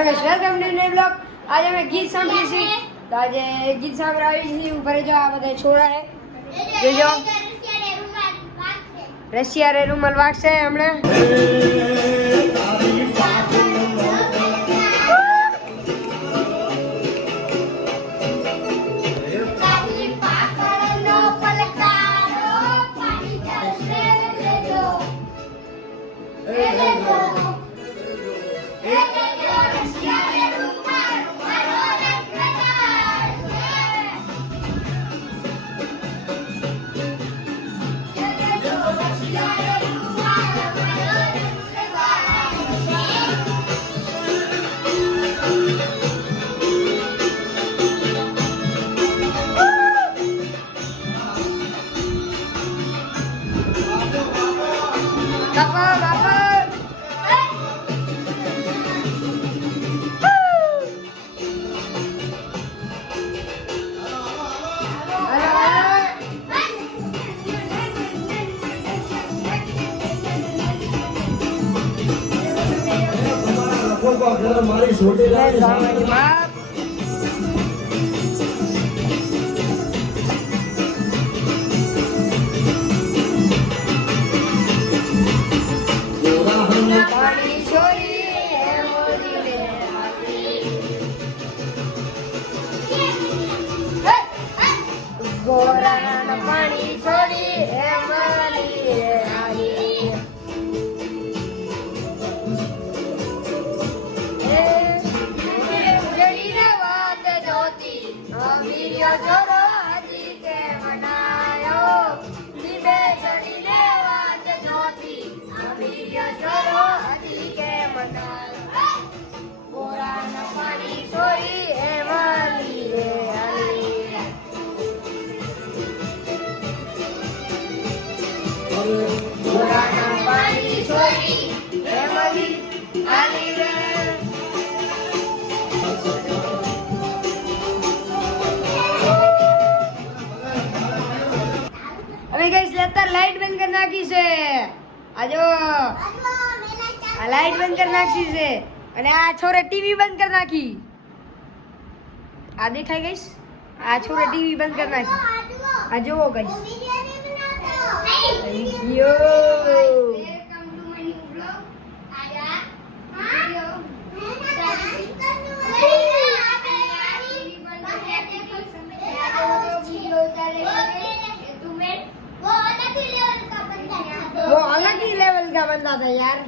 Hello guys welcome to new blog. आज हमें गीत सांभળી છે તો આજે ગીત સાંભળાવી છે ઉપર જો આ બધા છોરા હે જોજો રશિયા રે રૂમાલ વાગશે હમણે મારી છોટી પાણી છોડી જોરો હજી કે મનાયો લીબે ચડીને વાત જોતી અમીર્ય જોરો હજી કે મનાયો ગોરાના પાણી છોડી એ માલી રે આલી ગોરાના પાણી છોડી એ માલી આલી રે गाइस लेता लाइट बंद कर नाखी से आजो आ लाइट बंद कर नाखी से અને આ છોરે ટીવી બંધ કરી નાખી આ દેખાય ગાઈસ આ છોરે ટીવી બંધ કરી નાખી આ જોવો guys yo welcome to my new blog આજા वो अलग ही लेवल का बंदा था यार।